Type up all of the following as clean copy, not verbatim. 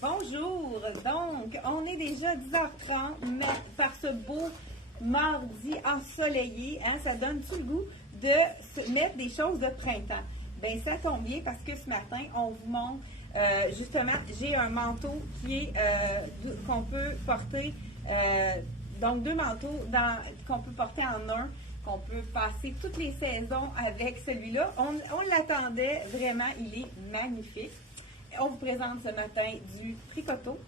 Bonjour, donc on est déjà 10h30 mais par ce beau mardi ensoleillé, hein, ça donne-tu le goût de se mettre des choses de printemps? Bien, ça tombe bien parce que ce matin, on vous montre, justement, j'ai un manteau qui est qu'on peut porter, donc deux manteaux qu'on peut porter en un, qu'on peut passer toutes les saisons avec celui-là. On l'attendait vraiment, il est magnifique. On vous présente ce matin du tricoto.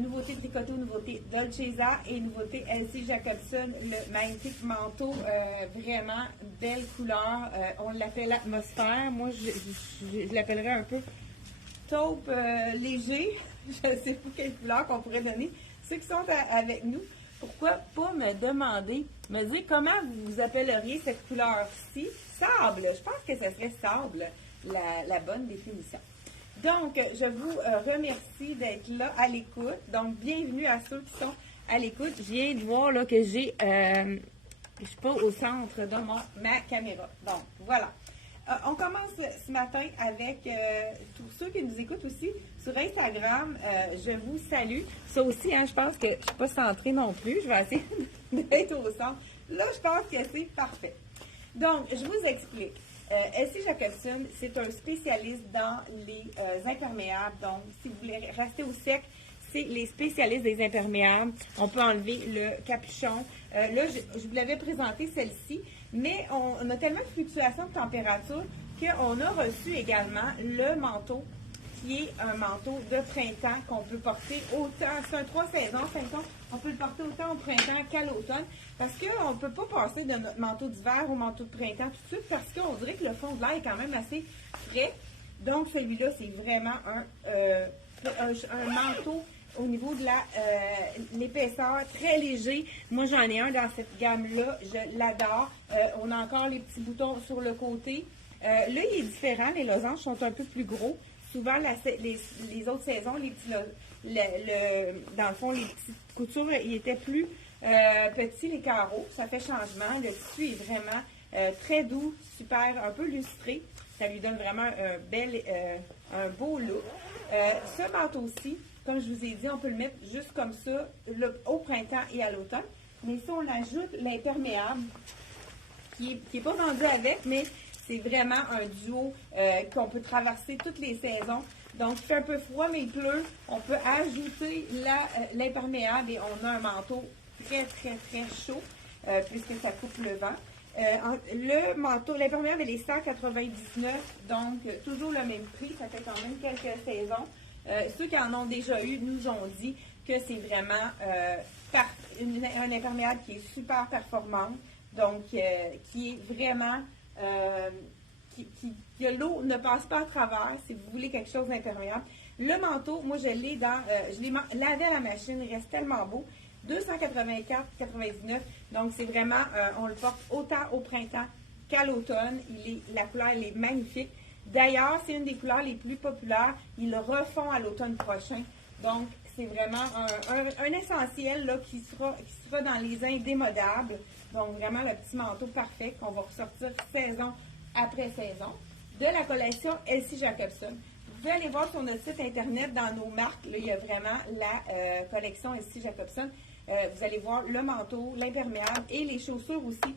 Nouveauté tricoto, nouveauté Dolcezza et nouveauté Elsie Jacobson, le magnifique manteau, vraiment belle couleur. On l'appelle atmosphère. Moi, je l'appellerais un peu taupe léger. Je ne sais pas quelle couleur qu'on pourrait donner. Ceux qui sont avec nous, pourquoi pas me demander, me dire comment vous appelleriez cette couleur-ci? Sable. Je pense que ce serait sable, la bonne définition. Donc, je vous remercie d'être là à l'écoute. Donc, bienvenue à ceux qui sont à l'écoute. Je viens de voir là, que je suis pas au centre de ma caméra. Donc, voilà. On commence ce matin avec tous ceux qui nous écoutent aussi sur Instagram. Je vous salue. Ça aussi, hein, je pense que je ne suis pas centrée non plus. Je vais essayer d'être au centre. Là, je pense que c'est parfait. Donc, je vous explique. Elsie Jacobson, c'est un spécialiste dans les imperméables. Donc, si vous voulez rester au sec, c'est les spécialistes des imperméables. On peut enlever le capuchon. Là, je vous l'avais présenté celle-ci, mais on a tellement de fluctuations de température qu'on a reçu également le manteau, qui est un manteau de printemps qu'on peut porter autant, c'est un 3 saisons, 5 ans, on peut le porter autant au printemps qu'à l'automne, parce qu'on ne peut pas passer de notre manteau d'hiver au manteau de printemps tout de suite, parce qu'on dirait que le fond de l'air est quand même assez frais. Donc, celui-là, c'est vraiment un manteau au niveau de l'épaisseur, très léger. Moi, j'en ai un dans cette gamme-là, je l'adore. On a encore les petits boutons sur le côté. Là, il est différent, les losanges sont un peu plus gros. Souvent, les autres saisons, dans le fond, les petites coutures, ils étaient plus petits, les carreaux. Ça fait changement. Le tissu est vraiment très doux, super, un peu lustré. Ça lui donne vraiment un beau look. Ce manteau-ci, comme je vous ai dit, on peut le mettre juste comme ça au printemps et à l'automne. Mais si on ajoute l'imperméable, qui n'est pas vendu avec, mais c'est vraiment un duo qu'on peut traverser toutes les saisons. Donc, il fait un peu froid, mais il pleut. On peut ajouter l'imperméable et on a un manteau très, très, très chaud puisque ça coupe le vent. Le manteau, l'imperméable, il est 199, donc toujours le même prix. Ça fait quand même quelques saisons. Ceux qui en ont déjà eu nous ont dit que c'est vraiment un imperméable qui est super performant, donc qui est vraiment... que l'eau ne passe pas à travers si vous voulez quelque chose d'imperméable. Le manteau, moi je l'ai je l'ai lavé à la machine, il reste tellement beau. 284,99. Donc c'est vraiment, on le porte autant au printemps qu'à l'automne. La couleur elle est magnifique. D'ailleurs, c'est une des couleurs les plus populaires. Ils le refont à l'automne prochain. Donc c'est vraiment un essentiel là, qui sera dans les indémodables. Donc vraiment le petit manteau parfait qu'on va ressortir saison après saison, de la collection Elsie Jacobson. Vous pouvez aller voir sur notre site internet dans nos marques, là, il y a vraiment la collection Elsie Jacobson. Vous allez voir le manteau, l'imperméable et les chaussures aussi.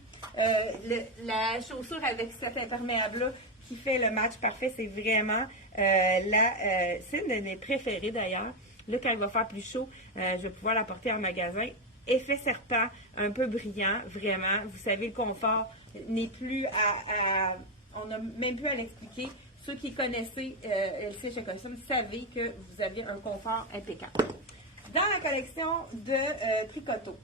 La chaussure avec cet imperméable-là qui fait le match parfait, c'est vraiment c'est une de mes préférées d'ailleurs. Là, quand il va faire plus chaud, je vais pouvoir la porter en magasin. Effet serpent, un peu brillant, vraiment. Vous savez, le confort n'est plus on n'a même plus à l'expliquer. Ceux qui connaissaient Elsie Jacobson savez que vous avez un confort impeccable. Dans la collection de tricoto,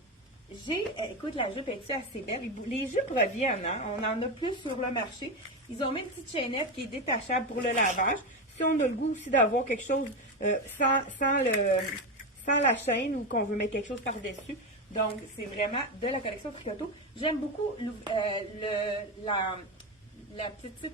écoute, la jupe est assez belle. Les jupes reviennent, hein? On en a plus sur le marché. Ils ont mis une petite chaînette qui est détachable pour le lavage. Si on a le goût aussi d'avoir quelque chose sans la chaîne ou qu'on veut mettre quelque chose par-dessus. Donc, c'est vraiment de la collection tricoto. J'aime beaucoup la petite,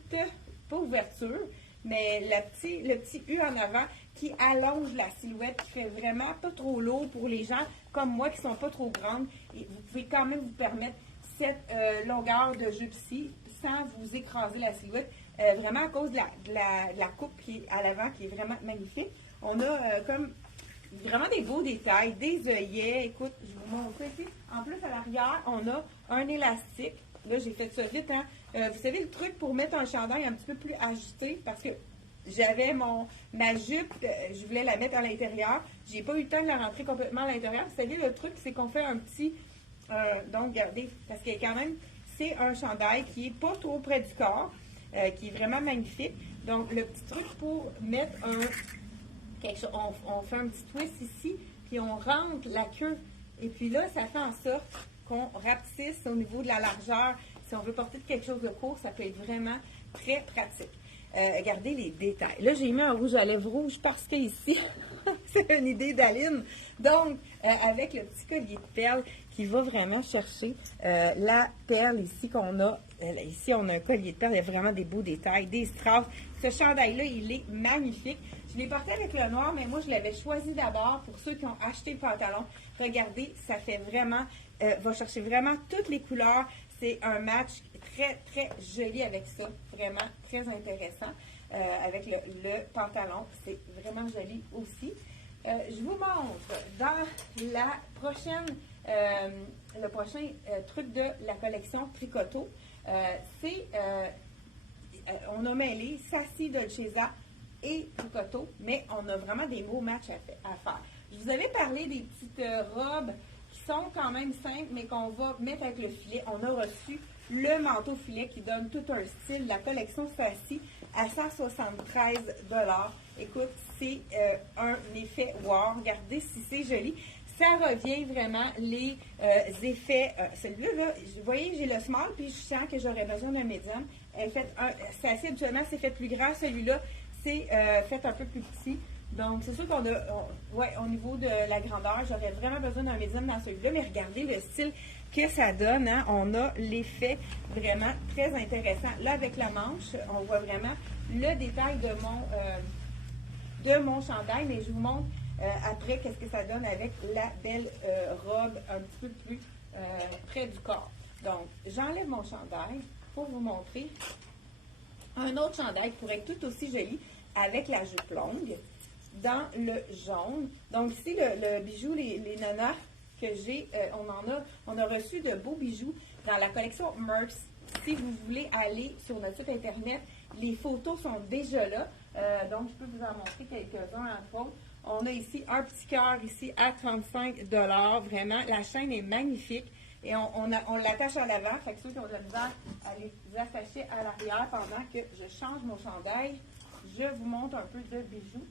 pas ouverture, mais le petit U en avant qui allonge la silhouette, qui fait vraiment pas trop lourd pour les gens comme moi qui sont pas trop grandes. Et vous pouvez quand même vous permettre cette longueur de jupe-ci sans vous écraser la silhouette. vraiment à cause de la coupe qui est à l'avant, qui est vraiment magnifique. On a comme vraiment des beaux détails, des œillets. Écoute, je vous montre ici. En plus, à l'arrière, on a un élastique. Là, j'ai fait ça vite, hein. Vous savez, le truc pour mettre un chandail un petit peu plus ajusté, parce que j'avais ma jupe, je voulais la mettre à l'intérieur. J'ai pas eu le temps de la rentrer complètement à l'intérieur. Vous savez, le truc, c'est qu'on fait un petit... donc, regardez, parce que quand même, c'est un chandail qui est pas trop près du corps, qui est vraiment magnifique. Donc, le petit truc pour mettre quelque chose, on fait un petit twist ici, puis on rentre la queue. Et puis là, ça fait en sorte qu'on rapetisse au niveau de la largeur. Si on veut porter quelque chose de court, ça peut être vraiment très pratique. Regardez les détails. Là, j'ai mis un rouge à lèvres rouge parce que ici, c'est une idée d'Aline. Donc, avec le petit collier de perles qui va vraiment chercher la perle ici qu'on a. Ici, on a un collier de perles. Il y a vraiment des beaux détails, des strass. Ce chandail-là, il est magnifique. Je l'ai porté avec le noir, mais moi, je l'avais choisi d'abord pour ceux qui ont acheté le pantalon. Regardez, ça fait vraiment, va chercher vraiment toutes les couleurs. C'est un match très, très joli avec ça. Vraiment très intéressant. Avec le pantalon, c'est vraiment joli aussi. Je vous montre dans le prochain truc de la collection Tricoto. On a mêlé Sassy Dolcezza et Tricoto, mais on a vraiment des beaux matchs à faire. Je vous avais parlé des petites robes qui sont quand même simples, mais qu'on va mettre avec le filet. On a reçu le manteau filet qui donne tout un style. La collection Sassy à 173 $. Écoute, c'est un effet wow. Regardez si c'est joli. Ça revient vraiment les effets. Celui-là, vous voyez, j'ai le small, puis je sens que j'aurais besoin d'un médium. C'est assez habituellement, c'est fait plus grand. Celui-là, c'est fait un peu plus petit. Donc, c'est sûr qu'on a, au niveau de la grandeur, j'aurais vraiment besoin d'un médium dans celui-là. Mais regardez le style que ça donne. Hein? On a l'effet vraiment très intéressant. Là, avec la manche, on voit vraiment le détail de mon chandail. Mais je vous montre après qu'est-ce que ça donne avec la belle robe un petit peu plus près du corps. Donc, j'enlève mon chandail pour vous montrer un autre chandail qui pourrait être tout aussi joli avec la jupe longue dans le jaune. Donc ici, le bijou, les nanas que j'ai, on a reçu de beaux bijoux dans la collection Merx. Si vous voulez aller sur notre site internet, les photos sont déjà là. Donc, je peux vous en montrer quelques-uns entre autres. On a ici un petit cœur ici à 35 $. Vraiment, la chaîne est magnifique. Et on l'attache à l'avant. Fait que ceux qui ont de la misère à les attacher à l'arrière pendant que je change mon chandail, je vous montre un peu de bijoux.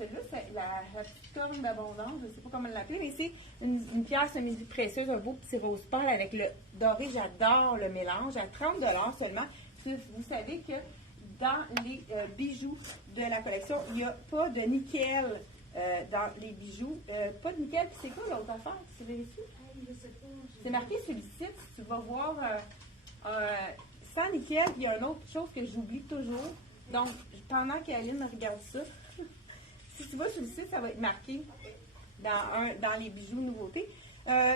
Celui-là, c'est la petite corne d'abondance. Je ne sais pas comment l'appeler, mais c'est une pierre semi-précieuse, un beau petit rose pâle avec le doré. J'adore le mélange. À 30 $ seulement. Vous savez que dans les bijoux de la collection, il n'y a pas de nickel dans les bijoux. Pas de nickel. Puis c'est quoi l'autre affaire? Tu vérifies? C'est marqué sur le site. Tu vas voir sans nickel. Puis il y a une autre chose que j'oublie toujours. Donc, pendant qu'Aline regarde ça, si tu vas sur le site, ça va être marqué dans les bijoux nouveautés.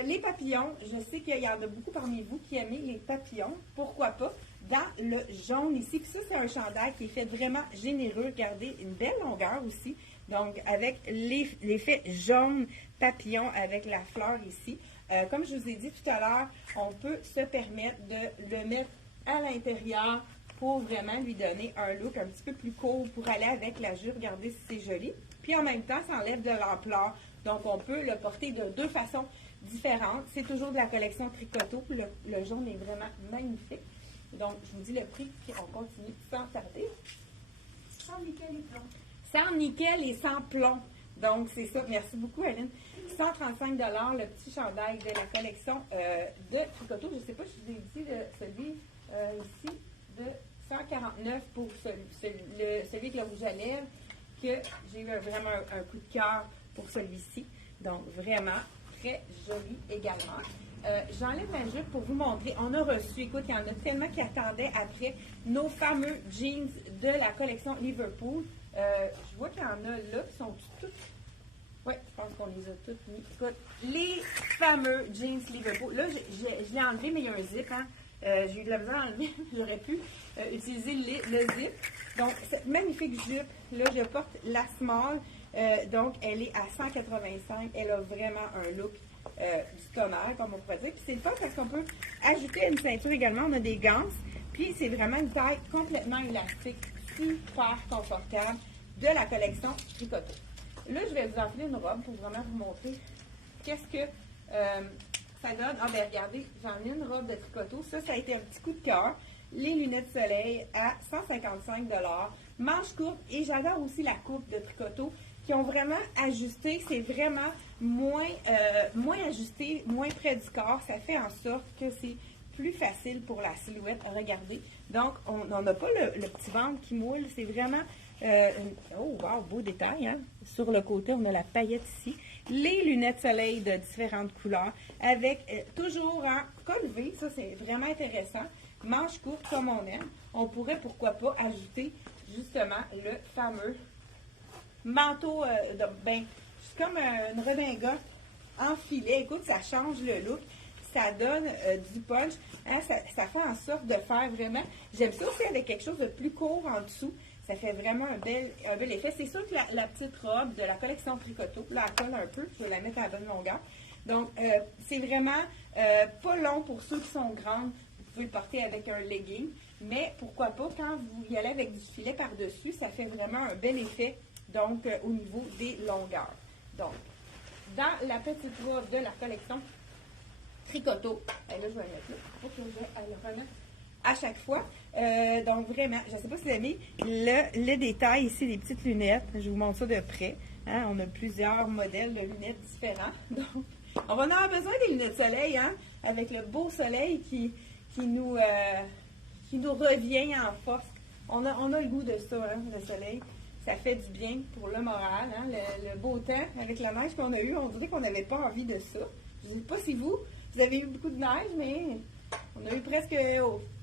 Les papillons, je sais qu'il y en a beaucoup parmi vous qui aiment les papillons. Pourquoi pas? Dans le jaune ici. Puis ça, c'est un chandail qui est fait vraiment généreux. Regardez, une belle longueur aussi. Donc, avec l'effet jaune papillon avec la fleur ici. Comme je vous ai dit tout à l'heure, on peut se permettre de le mettre à l'intérieur pour vraiment lui donner un look un petit peu plus court pour aller avec la jupe. Regardez si c'est joli. Puis en même temps, ça enlève de l'ampleur. Donc, on peut le porter de deux façons différentes. C'est toujours de la collection Tricoto. Le jaune est vraiment magnifique. Donc, je vous dis le prix, puis on continue sans tarder. Sans nickel et plomb. Sans nickel et sans plomb. Donc, c'est ça. Merci beaucoup, Aline. 135 $, le petit chandail de la collection de Tricoto. Je ne sais pas si je vous ai dit celui ici de 149 pour celui avec le rouge à lèvres, que j'ai eu vraiment un coup de cœur pour celui-ci. Donc, vraiment très joli également. J'enlève ma jupe pour vous montrer. On a reçu, écoute, il y en a tellement qui attendaient après nos fameux jeans de la collection Liverpool. Je vois qu'il y en a là qui sont toutes. Oui, je pense qu'on les a toutes mis. Écoute, les fameux jeans Liverpool. Là, je l'ai enlevé, mais il y a un zip. Hein? J'ai eu de la misère à enlever, j'aurais pu utiliser le zip. Donc, cette magnifique jupe, là, je porte la small. Donc, elle est à 185. Elle a vraiment un look du tonnerre, comme on pourrait dire. Puis c'est le fun parce qu'on peut ajouter une ceinture également. On a des gants. Puis c'est vraiment une taille complètement élastique, super confortable de la collection Tricoto. Là, je vais vous enfiler une robe pour vraiment vous montrer qu'est-ce que ça donne. Ah ben regardez, j'en ai une robe de Tricoto. Ça a été un petit coup de cœur. Les lunettes soleil à 155 $. Manche courte et j'adore aussi la coupe de Tricoto qui ont vraiment ajusté. C'est vraiment moins ajusté, moins près du corps. Ça fait en sorte que c'est plus facile pour la silhouette à regarder. Donc, on n'a pas le petit ventre qui moule. C'est vraiment... oh, wow, beau détail. Hein? Sur le côté, on a la paillette ici. Les lunettes soleil de différentes couleurs avec toujours en col V. Ça, c'est vraiment intéressant. Manche courte comme on aime. On pourrait, pourquoi pas, ajouter justement le fameux manteau. C'est comme une redingote en filet. Écoute, ça change le look. Ça donne du punch. Hein, ça fait en sorte de faire vraiment... J'aime ça aussi avec quelque chose de plus court en dessous. Ça fait vraiment un bel effet. C'est sûr que la petite robe de la collection Tricoto, là, elle colle un peu. Je vais la mettre à la bonne longueur. Donc, c'est vraiment pas long pour ceux qui sont grandes. Vous pouvez le porter avec un legging. Mais pourquoi pas, quand vous y allez avec du filet par-dessus, ça fait vraiment un bel effet, donc, au niveau des longueurs. Donc, dans la petite robe de la collection Tricoto, et là, je vais la mettre là. Il faut que je vais le remettre à chaque fois. Donc, vraiment, je ne sais pas si vous aimez le détail ici, les petites lunettes. Je vous montre ça de près. Hein? On a plusieurs modèles de lunettes différents. Donc, on va en avoir besoin des lunettes soleil, hein? Avec le beau soleil qui nous revient en force. On a le goût de ça, hein, le soleil. Ça fait du bien pour le moral. Hein? Le beau temps avec la neige qu'on a eue, on dirait qu'on n'avait pas envie de ça. Je ne sais pas si vous avez eu beaucoup de neige, mais on a eu presque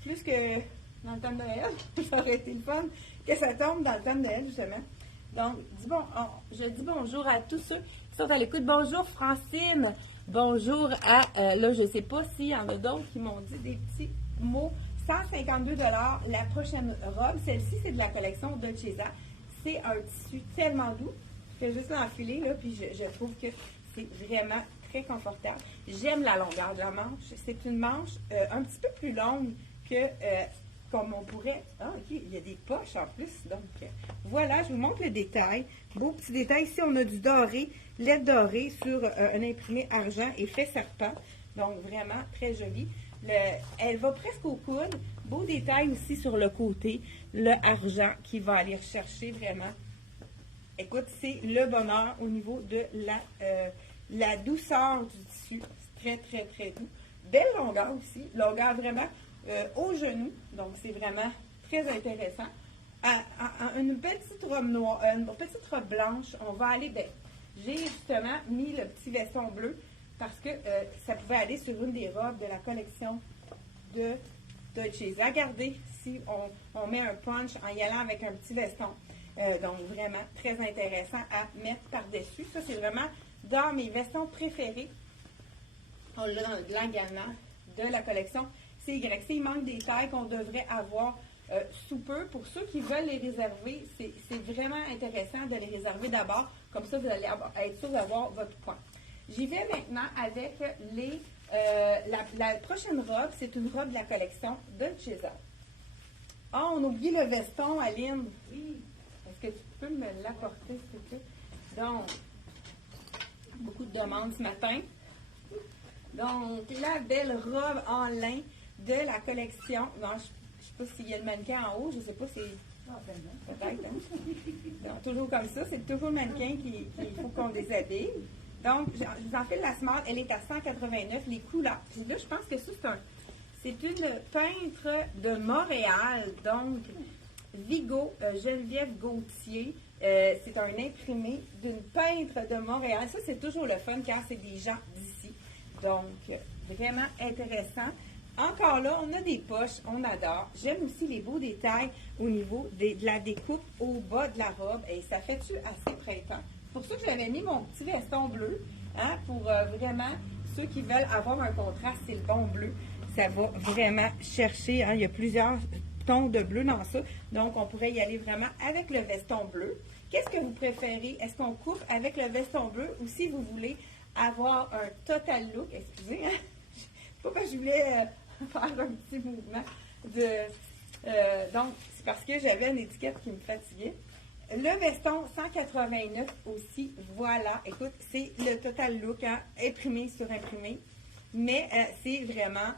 plus que dans le temps de Noël. Ça aurait été le fun que ça tombe dans le temps de Noël, justement. Donc, je dis bonjour à tous ceux qui sont à l'écoute. Bonjour Francine. Bonjour à, là, je ne sais pas s'il y en a d'autres qui m'ont dit des petits mots. 152 $. La prochaine robe, celle-ci, c'est de la collection Dolcezza. C'est un tissu tellement doux. Je fais juste l'enfiler, là, puis je trouve que c'est vraiment très confortable. J'aime la longueur de la manche. C'est une manche un petit peu plus longue que comme on pourrait... Ah, OK, il y a des poches en plus. Donc, voilà, je vous montre le détail. Beau petit détail. Ici, on a du doré, LED doré sur un imprimé argent, effet serpent. Donc, vraiment très joli. Elle va presque au coude. Beau détail aussi sur le côté. Le argent qui va aller rechercher vraiment. Écoute, c'est le bonheur au niveau de la douceur du tissu. C'est très, très, très doux. Belle longueur aussi. Longueur vraiment au genou. Donc, c'est vraiment très intéressant. Une petite robe noire, une petite robe blanche. On va aller... j'ai justement mis le petit veston bleu parce que ça pouvait aller sur une des robes de la collection de Dolcezza. Regardez si on met un punch en y allant avec un petit veston. Donc, vraiment très intéressant à mettre par-dessus. Ça, c'est vraiment dans mes vestons préférés. On l'a dans le blanc également de la collection CYC. Il manque des tailles qu'on devrait avoir sous peu. Pour ceux qui veulent les réserver, c'est vraiment intéressant de les réserver d'abord. Comme ça, vous allez être sûr d'avoir votre point. J'y vais maintenant avec la prochaine robe. C'est une robe de la collection Dolcezza. Ah, on oublie le veston, Aline. Oui. Est-ce que tu peux me l'apporter, s'il te plaît? Donc, beaucoup de demandes ce matin. Donc, la belle robe en lin de la collection. Non, je ne sais pas s'il y a le mannequin en haut. Je ne sais pas si... Peut-être. Hein? Donc, toujours comme ça. C'est toujours le mannequin qu'il faut qu'on déshabille. Donc, je vous en fais la smart. Elle est à 189. Les couleurs. Puis là, je pense que ça, c'est une peintre de Montréal. Donc, Vigo, Geneviève Gauthier. C'est un imprimé d'une peintre de Montréal. Ça, c'est toujours le fun car c'est des gens d'ici. Donc, vraiment intéressant. Encore là, on a des poches, on adore. J'aime aussi les beaux détails au niveau de la découpe au bas de la robe. Et ça fait-tu assez printemps? C'est pour ça que j'avais mis mon petit veston bleu, hein, pour vraiment ceux qui veulent avoir un contraste, c'est le bon bleu. ça va vraiment chercher, hein, il y a plusieurs tons de bleu dans ça, donc on pourrait y aller vraiment avec le veston bleu. Qu'est-ce que vous préférez? Est-ce qu'on coupe avec le veston bleu ou si vous voulez avoir un total look, excusez, hein? Pas parce que je voulais faire un petit mouvement donc c'est parce que j'avais une étiquette qui me fatiguait. Le veston 189 aussi, voilà, écoute, c'est le total look, hein, imprimé sur imprimé, mais c'est vraiment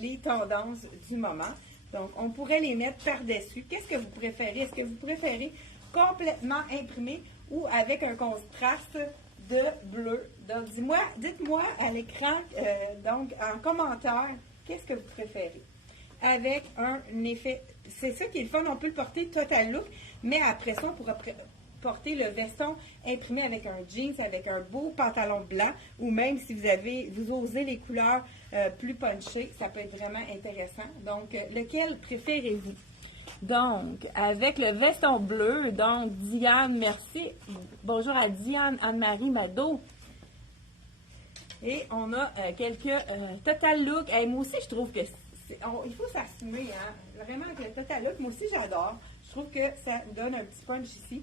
les tendances du moment. Donc, on pourrait les mettre par-dessus. Qu'est-ce que vous préférez? Est-ce que vous préférez complètement imprimé ou avec un contraste de bleu? Donc, dites-moi à l'écran, donc en commentaire, qu'est-ce que vous préférez? Avec un effet, c'est ça qui est le fun, on peut le porter total look, mais après ça, on pourra porter le veston imprimé avec un jeans, avec un beau pantalon blanc, ou même si vous osez les couleurs plus punchées, ça peut être vraiment intéressant. Donc, lequel préférez-vous? Donc, avec le veston bleu, donc Diane, merci. Bonjour à Diane Anne-Marie Mado. Et on a quelques total look. Et moi aussi, je trouve que il faut s'assumer, hein? Vraiment, avec le total look, moi aussi, j'adore. Je trouve que ça donne un petit punch ici.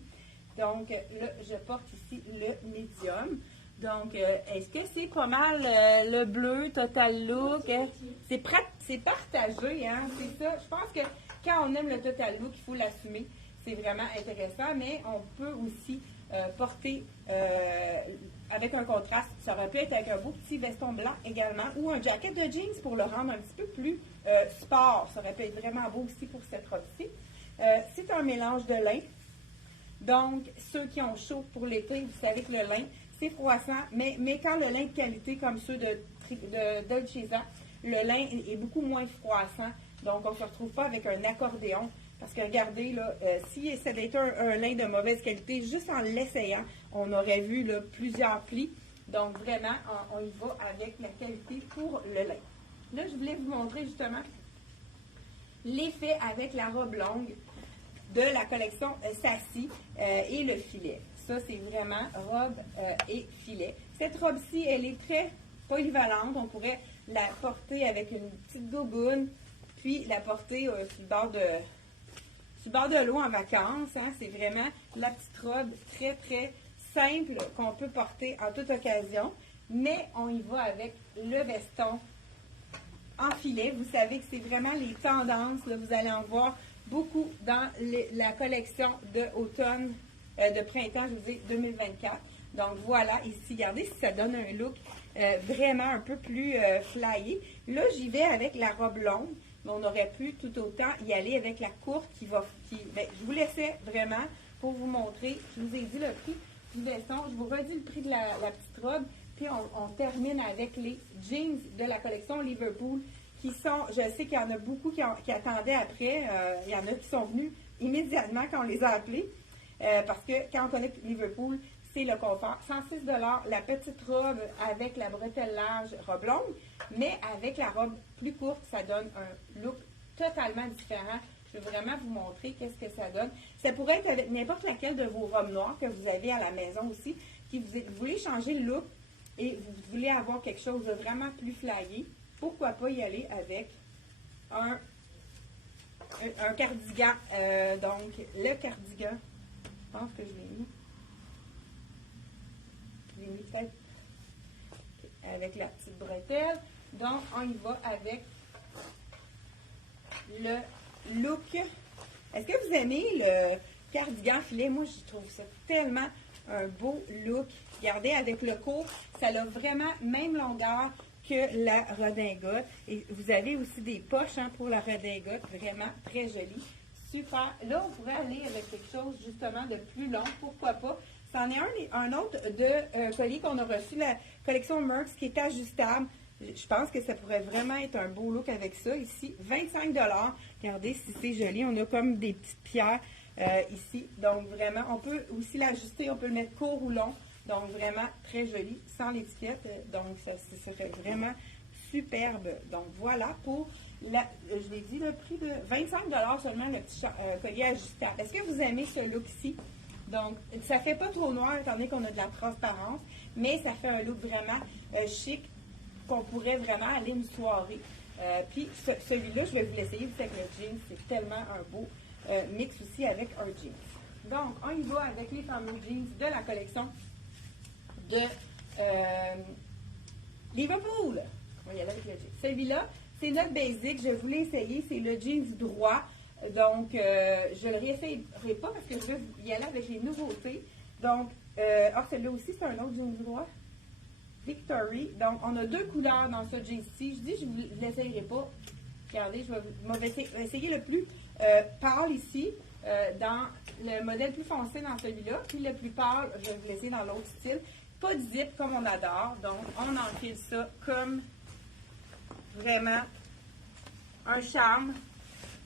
Donc, là, je porte ici le médium. Donc, est-ce que c'est pas mal le bleu, total look? C'est partagé, hein? C'est ça. Je pense que quand on aime le total look, il faut l'assumer. C'est vraiment intéressant, mais on peut aussi porter avec un contraste. Ça aurait pu être avec un beau petit veston blanc également ou un jacket de jeans pour le rendre un petit peu plus sport. Ça aurait pu être vraiment beau aussi pour cette robe-ci. C'est un mélange de lin. Donc, ceux qui ont chaud pour l'été, vous savez que le lin, c'est froissant, mais quand le lin de qualité comme ceux de Dolcezza, le lin est beaucoup moins froissant. Donc, on ne se retrouve pas avec un accordéon. Parce que regardez, là, si ça avait été un lin de mauvaise qualité, juste en l'essayant, on aurait vu là, plusieurs plis. Donc, vraiment, on y va avec la qualité pour le lin. Là, je voulais vous montrer justement l'effet avec la robe longue de la collection Sassy et le filet. Ça, c'est vraiment robe et filet. Cette robe-ci, elle est très polyvalente. On pourrait la porter avec une petite douboune, puis la porter sur le bord de l'eau en vacances. Hein. C'est vraiment la petite robe très, très simple qu'on peut porter en toute occasion. Mais on y va avec le veston en filet. Vous savez que c'est vraiment les tendances. Là, vous allez en voir beaucoup dans la collection d'automne, de printemps, je vous dis, 2024. Donc voilà, ici, regardez si ça donne un look vraiment un peu plus flyé. Là, j'y vais avec la robe longue, mais on aurait pu tout autant y aller avec la courte je vous laissais vraiment pour vous montrer. Je vous ai dit le prix du veston. Je vous redis le prix de la petite robe. Puis on termine avec les jeans de la collection Liverpool qui sont, je sais qu'il y en a beaucoup qui attendaient après. Il y en a qui sont venus immédiatement quand on les a appelés. Parce que quand on connaît Liverpool, c'est le confort. 106 $, la petite robe avec la bretelle large, robe longue, mais avec la robe plus courte, ça donne un look totalement différent. Je vais vraiment vous montrer qu'est-ce que ça donne. Ça pourrait être avec n'importe laquelle de vos robes noires que vous avez à la maison aussi, qui vous voulez changer le look et vous voulez avoir quelque chose de vraiment plus flyé. Pourquoi pas y aller avec un cardigan. Donc, le cardigan, je pense que je l'ai mis. Je l'ai mis peut-être avec la petite bretelle. Donc, on y va avec le look. Est-ce que vous aimez le cardigan filet? Moi, je trouve ça tellement un beau look. Regardez, avec le court, ça a vraiment même longueur que la redingote. Et vous avez aussi des poches pour la redingote, vraiment très jolie. Super. Là, on pourrait aller avec quelque chose justement de plus long, pourquoi pas. C'en est un autre de collier qu'on a reçu, la collection Merx qui est ajustable. Je pense que ça pourrait vraiment être un beau look avec ça. Ici, 25 $. Regardez si c'est joli. On a comme des petites pierres ici. Donc, vraiment, on peut aussi l'ajuster. On peut le mettre court ou long. Donc, vraiment très joli, sans l'étiquette. Donc, ça serait vraiment superbe. Donc, voilà pour, je l'ai dit, le prix de 25 $ seulement, le petit collier ajustable. Est-ce que vous aimez ce look-ci? Donc, ça fait pas trop noir, étant donné qu'on a de la transparence, mais ça fait un look vraiment chic, qu'on pourrait vraiment aller une soirée Puis celui-là, je vais vous l'essayer avec le jeans. C'est tellement un beau mix aussi avec un jeans. Donc, on y va avec les fameux jeans de la collection de Liverpool. On va y aller avec le jeans. Celui-là, c'est notre basic. Je voulais essayer. C'est le jeans droit. Donc, je ne le réessayerai pas parce que je vais y aller avec les nouveautés. Donc, celui-là aussi, c'est un autre jeans droit. Victory. Donc, on a deux couleurs dans ce jeans-ci. Je dis, je ne vous l'essayerai pas. Regardez, je vais essayer le plus pâle ici, dans le modèle plus foncé dans celui-là. Puis le plus pâle, je vais vous l'essayer dans l'autre style. Pas de zip comme on adore. Donc, on enfile ça comme vraiment un charme.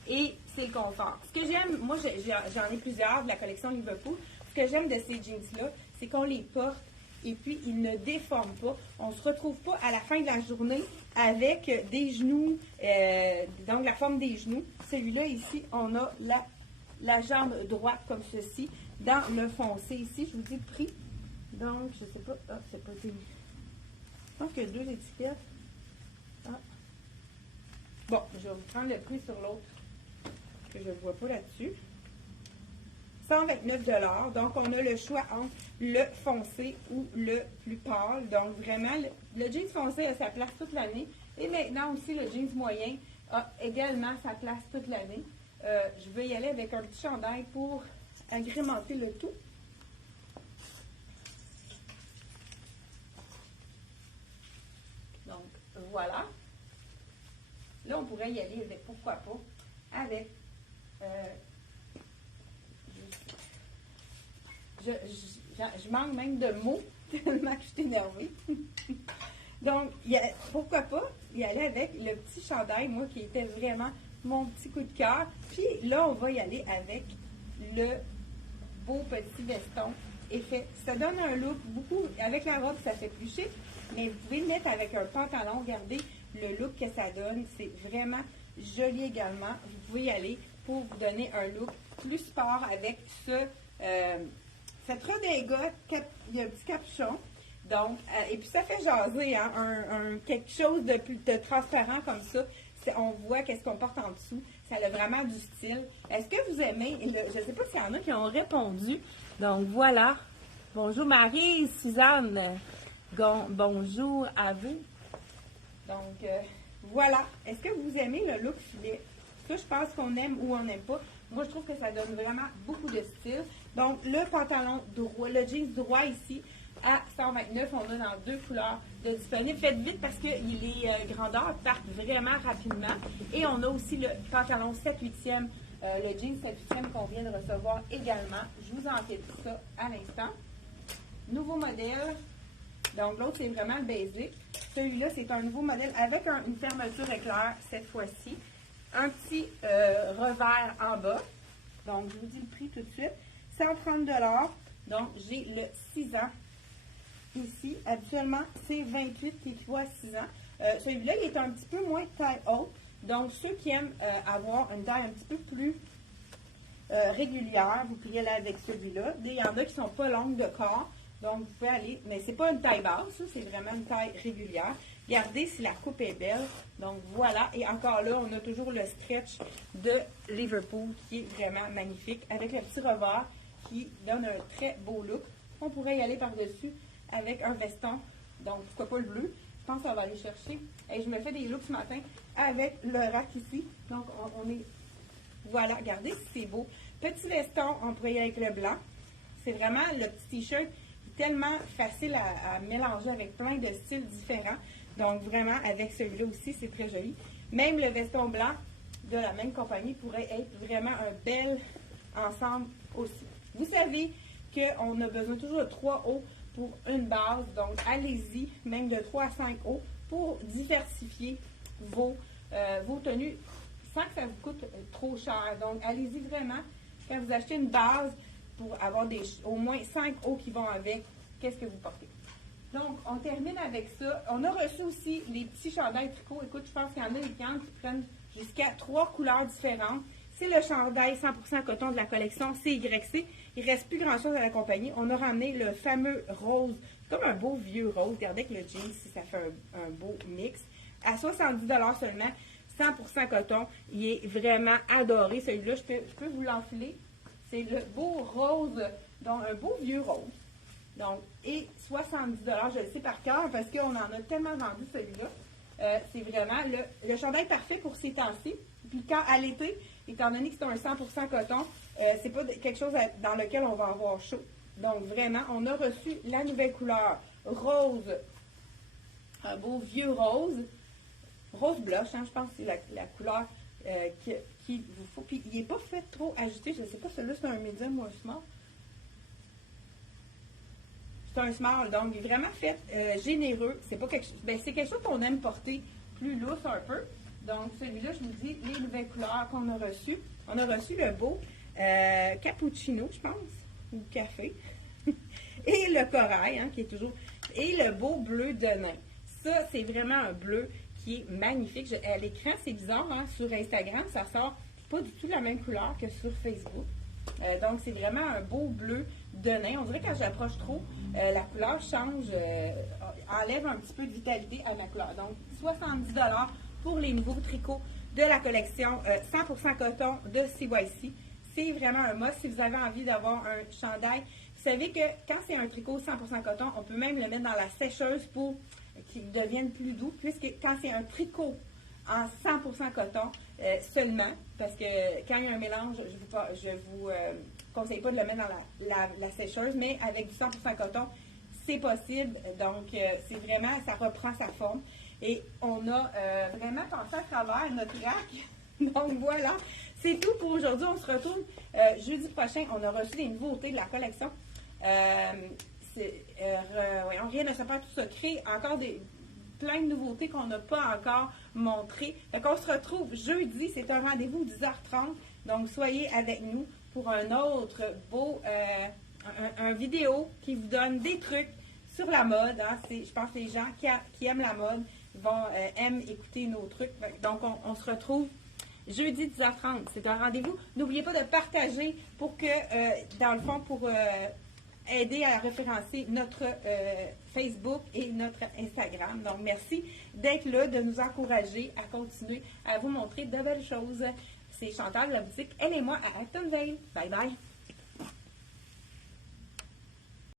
Et c'est le confort. Ce que j'aime, moi j'en ai plusieurs de la collection Liverpool. Ce que j'aime de ces jeans-là, c'est qu'on les porte et puis ils ne déforment pas. On ne se retrouve pas à la fin de la journée avec des genoux, donc la forme des genoux. Celui-là ici, on a la jambe droite comme ceci. Dans le foncé ici, je vous dis le prix. Donc, je ne sais pas. Ah, c'est pas des. Je pense qu'il y a deux étiquettes. Ah. Bon, je vais vous prendre le prix sur l'autre, que je ne vois pas là-dessus. 129 $. Donc, on a le choix entre le foncé ou le plus pâle. Donc, vraiment, le jeans foncé a sa place toute l'année. Et maintenant aussi, le jeans moyen a également sa place toute l'année. Je vais y aller avec un petit chandail pour agrémenter le tout. Donc, voilà. Là, on pourrait y aller avec, pourquoi pas, avec... je manque même de mots tellement que je suis énervée. Donc, pourquoi pas y aller avec le petit chandail, moi, qui était vraiment mon petit coup de cœur. Puis là, on va y aller avec le beau petit veston effet. Ça donne un look beaucoup, avec la robe, ça fait plus chic, mais vous pouvez le mettre avec un pantalon. Regardez le look que ça donne. C'est vraiment joli également. Vous pouvez y aller pour vous donner un look plus sport avec cette redingote, il y a un petit capuchon. Donc, et puis ça fait jaser, hein, quelque chose de transparent comme ça. On voit qu'est-ce qu'on porte en dessous. Ça a vraiment du style. Est-ce que vous aimez? Je ne sais pas s'il y en a qui ont répondu. Donc, voilà. Bonjour Marie, Suzanne. Bonjour à vous. Donc, voilà. Est-ce que vous aimez le look filet? Ça, je pense qu'on aime ou on n'aime pas. Moi, je trouve que ça donne vraiment beaucoup de style. Donc, le pantalon droit, le jeans droit ici, à 129, on a dans deux couleurs de disponibles. Faites vite parce que les grandeurs partent vraiment rapidement. Et on a aussi le pantalon 7/8e, le jeans 7/8e qu'on vient de recevoir également. Je vous en file ça à l'instant. Nouveau modèle. Donc, l'autre, c'est vraiment le basic. Celui-là, c'est un nouveau modèle avec une fermeture éclair cette fois-ci. Un petit revers en bas. Donc, je vous dis le prix tout de suite. 130 $. Donc, j'ai le 6 ans ici. Habituellement, c'est 28 qui équivaut à 6 ans. Celui-là, il est un petit peu moins taille haute. Donc, ceux qui aiment avoir une taille un petit peu plus régulière, vous pouvez aller avec celui-là. Il y en a qui ne sont pas longues de corps. Donc, vous pouvez aller, mais c'est pas une taille basse, c'est vraiment une taille régulière. Regardez si la coupe est belle. Donc, voilà. Et encore là, on a toujours le stretch de Liverpool qui est vraiment magnifique avec le petit revers qui donne un très beau look. On pourrait y aller par-dessus avec un veston. Donc, pourquoi pas le bleu? Je pense qu'on va aller chercher. Et je me fais des looks ce matin avec le rack ici. Donc, on est... Voilà, regardez si c'est beau. Petit veston, on pourrait y aller avec le blanc. C'est vraiment le petit t-shirt tellement facile à mélanger avec plein de styles différents. Donc, vraiment, avec celui-là aussi, c'est très joli. Même le veston blanc de la même compagnie pourrait être vraiment un bel ensemble aussi. Vous savez qu'on a besoin toujours de 3 hauts pour une base. Donc, allez-y, même de 3 à 5 hauts pour diversifier vos tenues sans que ça vous coûte trop cher. Donc, allez-y vraiment. Quand vous achetez une base, pour avoir au moins 5 hauts qui vont avec, qu'est-ce que vous portez. Donc, on termine avec ça. On a reçu aussi les petits chandails tricot. Écoute, je pense qu'il y en a des clients qui prennent jusqu'à 3 couleurs différentes. C'est le chandail 100% coton de la collection CYC. Il ne reste plus grand-chose à la compagnie. On a ramené le fameux rose, comme un beau vieux rose. Regardez avec le jeans, si ça fait un beau mix. à 70 $ seulement, 100% coton. Il est vraiment adoré, celui-là. Je peux vous l'enfiler. C'est le beau rose, donc un beau vieux rose. Donc, et 70 $, je le sais par cœur parce qu'on en a tellement vendu celui-là. C'est vraiment le chandail parfait pour ces temps-ci. Puis quand à l'été, étant donné que c'est un 100% coton, c'est pas quelque chose dans lequel on va avoir chaud. Donc vraiment, on a reçu la nouvelle couleur rose, un beau vieux rose, rose blush, hein, je pense que c'est la couleur qu'il vous faut. Puis il n'est pas fait trop ajusté, je ne sais pas, celui-là c'est un medium ou un small. C'est un small, donc il est vraiment fait généreux. C'est pas quelque chose, c'est quelque chose qu'on aime porter plus lousse un peu. Donc celui-là, je vous dis les nouvelles couleurs qu'on a reçues. On a reçu le beau cappuccino, je pense, ou café. Et le corail, hein, qui est toujours. Et le beau bleu de nain. Ça, c'est vraiment un bleu qui est magnifique. À l'écran, c'est bizarre, hein, sur Instagram, ça sort pas du tout la même couleur que sur Facebook. Donc, c'est vraiment un beau bleu de nain. On dirait que quand j'approche trop, la couleur change, enlève un petit peu de vitalité à ma couleur. Donc, 70 $ pour les nouveaux tricots de la collection 100% coton de CYC. C'est vraiment un must si vous avez envie d'avoir un chandail. Vous savez que quand c'est un tricot 100% coton, on peut même le mettre dans la sécheuse pour qu'il devienne plus doux. Puisque quand c'est un tricot en 100% coton seulement, parce que quand il y a un mélange, je vous conseille pas de le mettre dans la sécheuse, mais avec du 100% coton, c'est possible. Donc, c'est vraiment, ça reprend sa forme. Et on a vraiment passé à travers notre rack. Donc, voilà. C'est tout pour aujourd'hui. On se retrouve jeudi prochain. On a reçu des nouveautés de la collection. Rien ne se perd tout secret. Encore plein de nouveautés qu'on n'a pas encore montrées. Donc, on se retrouve jeudi. C'est un rendez-vous 10h30. Donc, soyez avec nous pour un autre beau un vidéo qui vous donne des trucs sur la mode. Hein. Je pense que les gens qui aiment la mode aiment écouter nos trucs. Donc, on se retrouve jeudi 10h30. C'est un rendez-vous. N'oubliez pas de partager pour que, dans le fond, pour aider à référencer notre Facebook et notre Instagram. Donc, merci d'être là, de nous encourager à continuer à vous montrer de belles choses. C'est Chantal de la boutique Elle et moi à Actonville. Bye bye!